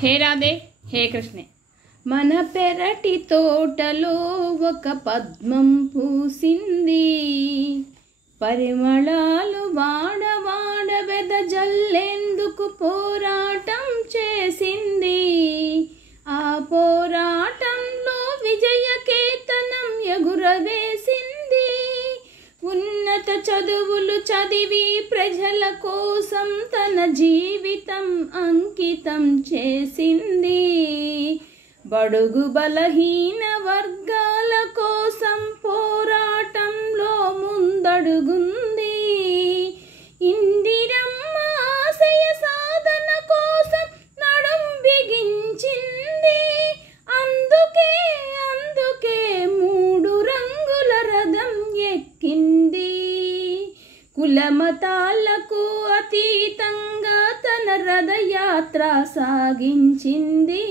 హే రాధే హే కృష్ణే. మన పెరటి తోటలో ఒక పద్మం పూసింది, పరిమళాలు వాడవాడ వెదజల్లేందుకు పోరాటం చేసింది. ఆ పోరాటంలో విజయకేతనం ఎగురవేసింది. ఉన్నత చదువులు చదివి ప్రజల కోసం తన జీవితం అంకితం చేసింది. బడుగు బలహీన వర్గాల కోసం పోరాటంలో ముందడుగుంది. ఇందిరమ్మ ఆశయ సాధన కోసం నడుం బిగించింది. అందుకే మూడు రంగుల రథం ఎక్కింది. కులమతాలకు అతీతంగా తన రథయాత్ర సాగించింది.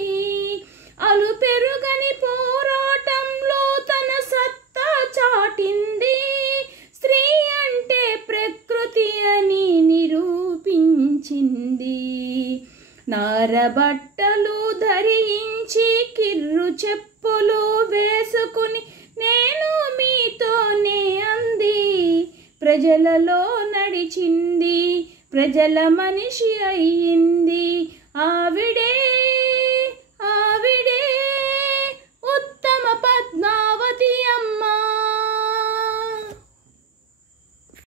అలుపెరుగని పోరాటంలో తన సత్తా చాటింది. స్త్రీ అంటే ప్రకృతి అని నిరూపించింది. నారబట్టలు ధరించి కిర్రు చెప్పులు వేసుకుని నేను మీతోనే అంది. ప్రజలలో నడిచింది, ప్రజల మనిషి అయ్యింది.